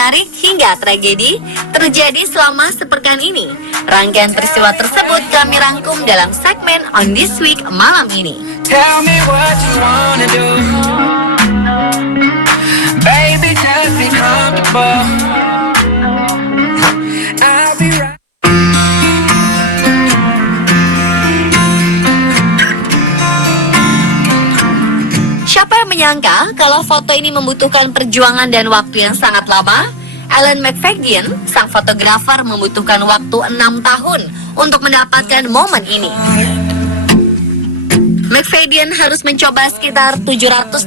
menarik hingga tragedi terjadi selama sepekan ini. Rangkaian peristiwa tersebut kami rangkum dalam segmen On This Week malam ini. Tell me what you wanna do. Baby, just be comfortable. I'll be right. Siapa yang menyangka kalau foto ini membutuhkan perjuangan dan waktu yang sangat lama? Alan McFadden, sang fotografer, membutuhkan waktu 6 tahun untuk mendapatkan momen ini. McFadden harus mencoba sekitar 720.000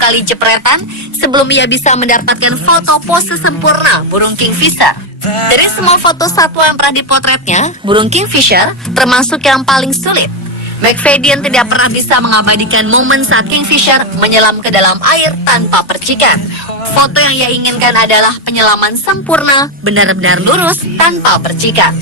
kali jepretan sebelum ia bisa mendapatkan foto pose sempurna burung kingfisher. Dari semua foto satwa yang pernah dipotretnya, burung kingfisher termasuk yang paling sulit. McFadden tidak pernah bisa mengabadikan momen saat kingfisher menyelam ke dalam air tanpa percikan. Foto yang ia inginkan adalah penyelaman sempurna, benar-benar lurus, tanpa percikan.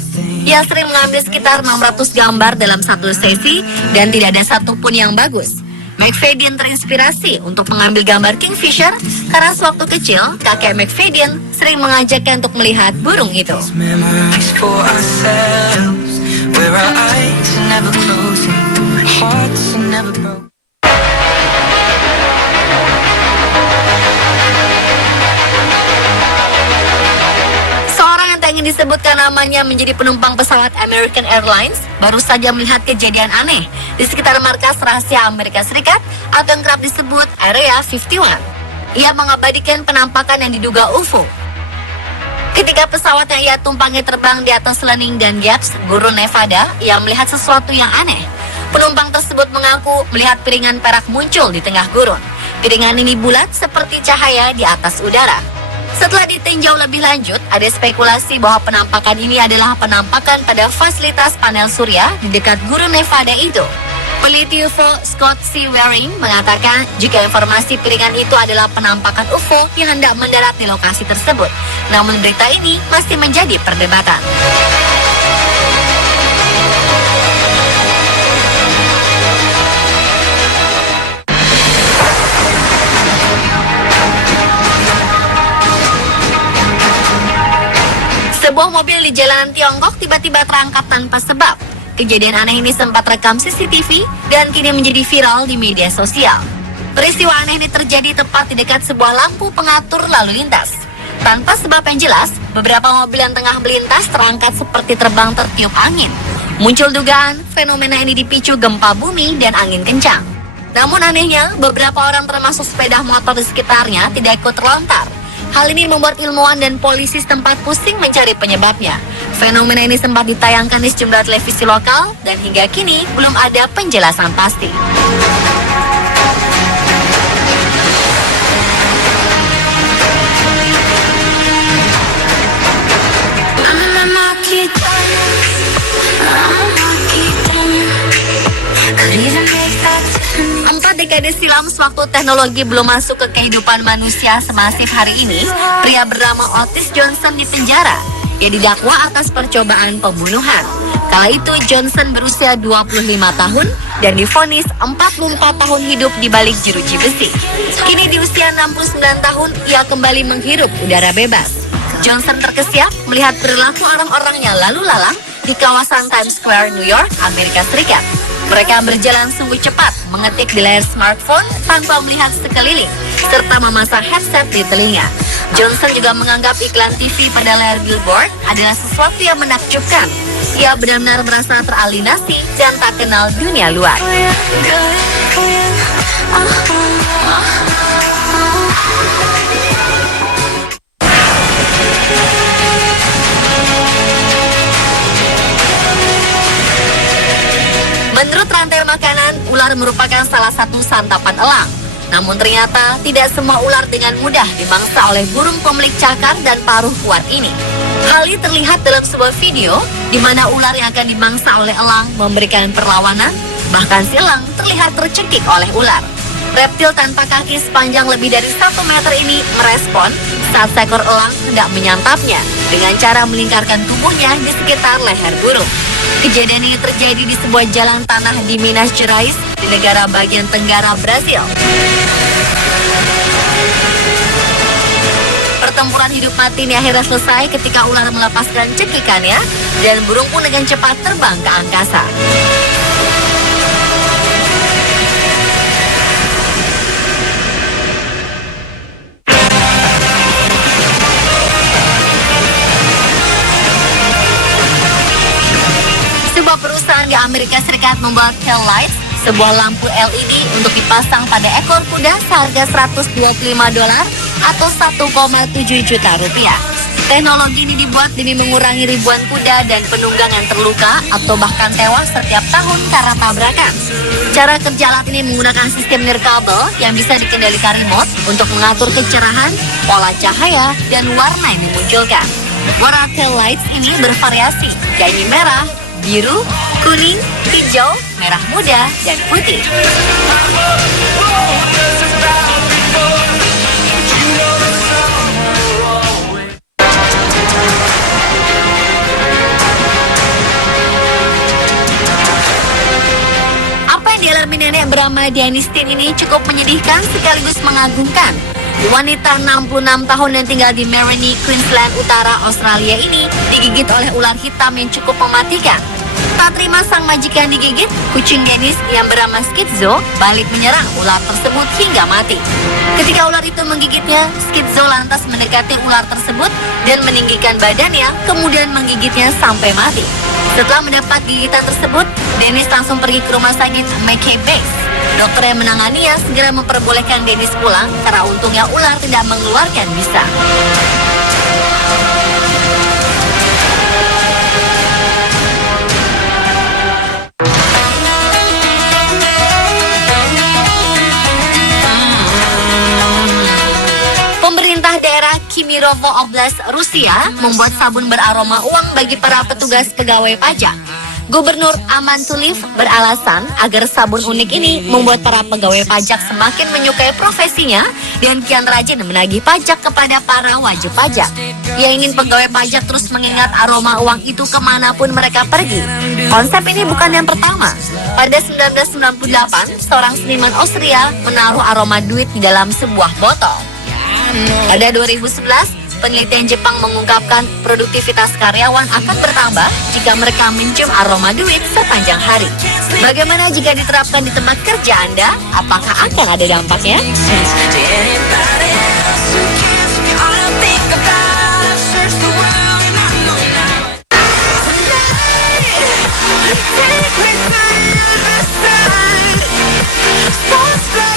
Ia sering mengambil sekitar 600 gambar dalam satu sesi dan tidak ada satupun yang bagus. McFadden terinspirasi untuk mengambil gambar kingfisher karena sewaktu kecil, kakek McFadden sering mengajaknya untuk melihat burung itu. Memories for ourselves, where our eyes are never closing, hearts are never broken. Ingin disebutkan namanya menjadi penumpang pesawat American Airlines baru saja melihat kejadian aneh di sekitar markas rahasia Amerika Serikat atau yang kerap disebut Area 51. Ia mengabadikan penampakan yang diduga UFO. Ketika pesawat yang ia tumpangi terbang di atas Learning dan Gaps, Gurun, Nevada, ia melihat sesuatu yang aneh. Penumpang tersebut mengaku melihat piringan perak muncul di tengah gurun. Piringan ini bulat seperti cahaya di atas udara. Setelah ditinjau lebih lanjut, ada spekulasi bahwa penampakan ini adalah penampakan pada fasilitas panel surya di dekat Gurun Nevada itu. Peneliti UFO Scott C. Waring mengatakan jika informasi piringan itu adalah penampakan UFO yang hendak mendarat di lokasi tersebut. Namun berita ini masih menjadi perdebatan. Sebuah mobil di jalanan Tiongkok tiba-tiba terangkat tanpa sebab. Kejadian aneh ini sempat rekam CCTV dan kini menjadi viral di media sosial. Peristiwa aneh ini terjadi tepat di dekat sebuah lampu pengatur lalu lintas. Tanpa sebab yang jelas, beberapa mobil yang tengah melintas terangkat seperti terbang tertiup angin. Muncul dugaan fenomena ini dipicu gempa bumi dan angin kencang. Namun anehnya, beberapa orang termasuk sepeda motor di sekitarnya tidak ikut terlontar. Hal ini membuat ilmuwan dan polisi setempat pusing mencari penyebabnya. Fenomena ini sempat ditayangkan di sejumlah televisi lokal dan hingga kini belum ada penjelasan pasti. Dekade silam, sewaktu teknologi belum masuk ke kehidupan manusia semasif hari ini, pria bernama Otis Johnson dipenjara. Ia didakwa atas percobaan pembunuhan. Kala itu Johnson berusia 25 tahun dan divonis 44 tahun hidup di balik jeruji besi. Kini di usia 69 tahun, ia kembali menghirup udara bebas. Johnson terkesiap melihat perilaku orang-orang yang lalu lalang di kawasan Times Square, New York, Amerika Serikat. Mereka berjalan sungguh cepat, mengetik di layar smartphone tanpa melihat sekeliling, serta memasang headset di telinga. Johnson juga menganggap iklan TV pada layar billboard adalah sesuatu yang menakjubkan. Ia benar-benar merasa teralinasi dan tak kenal dunia luar. Menurut rantai makanan, ular merupakan salah satu santapan elang. Namun ternyata tidak semua ular dengan mudah dimangsa oleh burung pemilik cakar dan paruh kuat ini. Hal ini terlihat dalam sebuah video di mana ular yang akan dimangsa oleh elang memberikan perlawanan, bahkan si elang terlihat tercekik oleh ular. Reptil tanpa kaki sepanjang lebih dari 1 meter ini merespon saat seekor elang hendak menyantapnya dengan cara melingkarkan tubuhnya di sekitar leher burung. Kejadian ini terjadi di sebuah jalan tanah di Minas Gerais, di negara bagian tenggara Brasil. Pertempuran hidup mati ini akhirnya selesai ketika ular melepaskan cekikannya dan burung pun dengan cepat terbang ke angkasa. Sebuah perusahaan di Amerika Serikat membuat tail lights, sebuah lampu LED untuk dipasang pada ekor kuda seharga $125 atau 1,7 juta rupiah. Teknologi ini dibuat demi mengurangi ribuan kuda dan penunggang yang terluka atau bahkan tewas setiap tahun karena tabrakan. Cara kerja alat ini menggunakan sistem nirkabel yang bisa dikendalikan remote untuk mengatur kecerahan, pola cahaya, dan warna yang dimunculkan. Warna tail lights ini bervariasi, yakni merah, biru, kuning, hijau, merah muda, dan putih. Apa yang dialami nenek bernama Danistin ini cukup menyedihkan sekaligus mengagumkan. Wanita 66 tahun yang tinggal di Marine, Queensland Utara, Australia ini digigit oleh ular hitam yang cukup mematikan. Tak terima sang majikan digigit, kucing Dennis yang bernama Schizo balik menyerang ular tersebut hingga mati. Ketika ular itu menggigitnya, Schizo lantas mendekati ular tersebut dan meninggikan badannya, kemudian menggigitnya sampai mati. Setelah mendapat gigitan tersebut, Dennis langsung pergi ke rumah sakit Mackay Base. Dokter yang menanganinya segera memperbolehkan Dennis pulang karena untungnya ular tidak mengeluarkan bisa. Pemerintah daerah Kemirovo Oblast, Rusia membuat sabun beraroma uang bagi para petugas pegawai pajak. Gubernur Aman Tuliv beralasan agar sabun unik ini membuat para pegawai pajak semakin menyukai profesinya dan kian rajin menagih pajak kepada para wajib pajak. Ia ingin pegawai pajak terus mengingat aroma uang itu kemanapun mereka pergi. Konsep ini bukan yang pertama. Pada 1998, seorang seniman Austria menaruh aroma duit di dalam sebuah botol. Pada 2011, penelitian Jepang mengungkapkan produktivitas karyawan akan bertambah jika mereka mencium aroma duit sepanjang hari. Bagaimana jika diterapkan di tempat kerja Anda? Apakah akan ada dampaknya?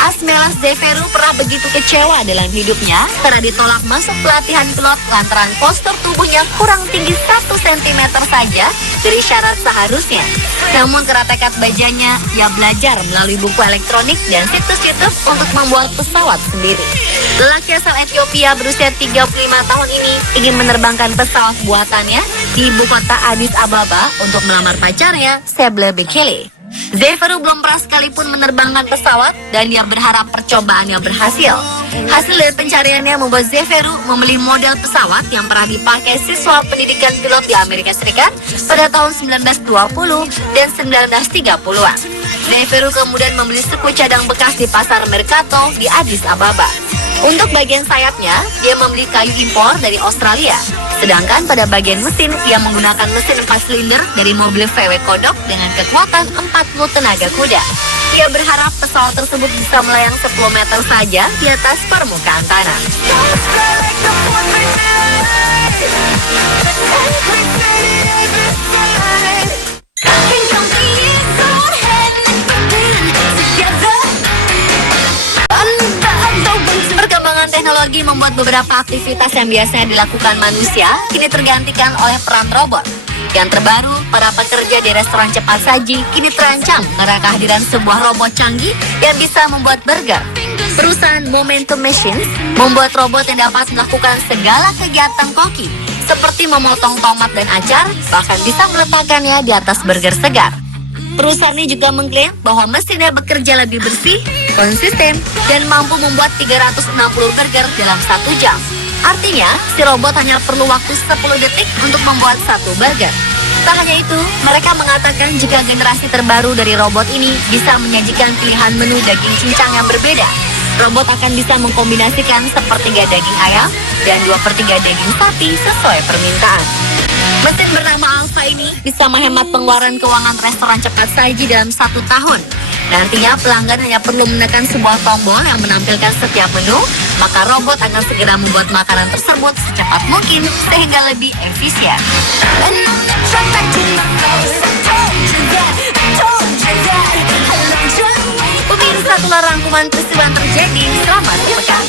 Asmela Zeferu pernah begitu kecewa dalam hidupnya karena ditolak masuk pelatihan pilot lantaran postur tubuhnya kurang tinggi 1 cm saja dari syarat seharusnya. Namun karena tekad bajanya, ia belajar melalui buku elektronik dan situs-situs untuk membuat pesawat sendiri. Lelaki asal Ethiopia berusia 35 tahun ini ingin menerbangkan pesawat buatannya di ibu kota Addis Ababa untuk melamar pacarnya, Seble Bekele. Zeferu belum pernah sekalipun menerbangkan pesawat dan dia berharap percobaannya berhasil. Hasil dari pencariannya membuat Zeferu membeli model pesawat yang pernah dipakai siswa pendidikan pilot di Amerika Serikat pada tahun 1920 dan 1930-an. Zeferu kemudian membeli suku cadang bekas di pasar Mercato di Addis Ababa. Untuk bagian sayapnya, dia membeli kayu impor dari Australia. Sedangkan pada bagian mesin, dia menggunakan mesin 4 silinder dari mobil VW Kodok dengan kekuatan 40 tenaga kuda. Dia berharap pesawat tersebut bisa melayang 10 meter saja di atas permukaan tanah. Teknologi membuat beberapa aktivitas yang biasanya dilakukan manusia kini tergantikan oleh peran robot. Yang terbaru, para pekerja di restoran cepat saji kini terancam karena kehadiran sebuah robot canggih yang bisa membuat burger. Perusahaan Momentum Machines membuat robot yang dapat melakukan segala kegiatan koki, seperti memotong tomat dan acar, bahkan bisa meletakkannya di atas burger segar. Perusahaan ini juga mengklaim bahwa mesinnya bekerja lebih bersih, konsisten, dan mampu membuat 360 burger dalam 1 jam. Artinya, si robot hanya perlu waktu 10 detik untuk membuat 1 burger. Tak hanya itu, mereka mengatakan jika generasi terbaru dari robot ini bisa menyajikan pilihan menu daging cincang yang berbeda. Robot akan bisa mengkombinasikan sepertiga daging ayam, dan 2/3 daging sapi sesuai permintaan. Mesin bernama Alpha ini bisa menghemat pengeluaran keuangan restoran cepat saji dalam 1 tahun. Nantinya pelanggan hanya perlu menekan sebuah tombol yang menampilkan setiap menu, maka robot akan segera membuat makanan tersebut secepat mungkin sehingga lebih efisien. Pemirsa, itulah rangkuman peristiwa yang terjadi selama sepekan.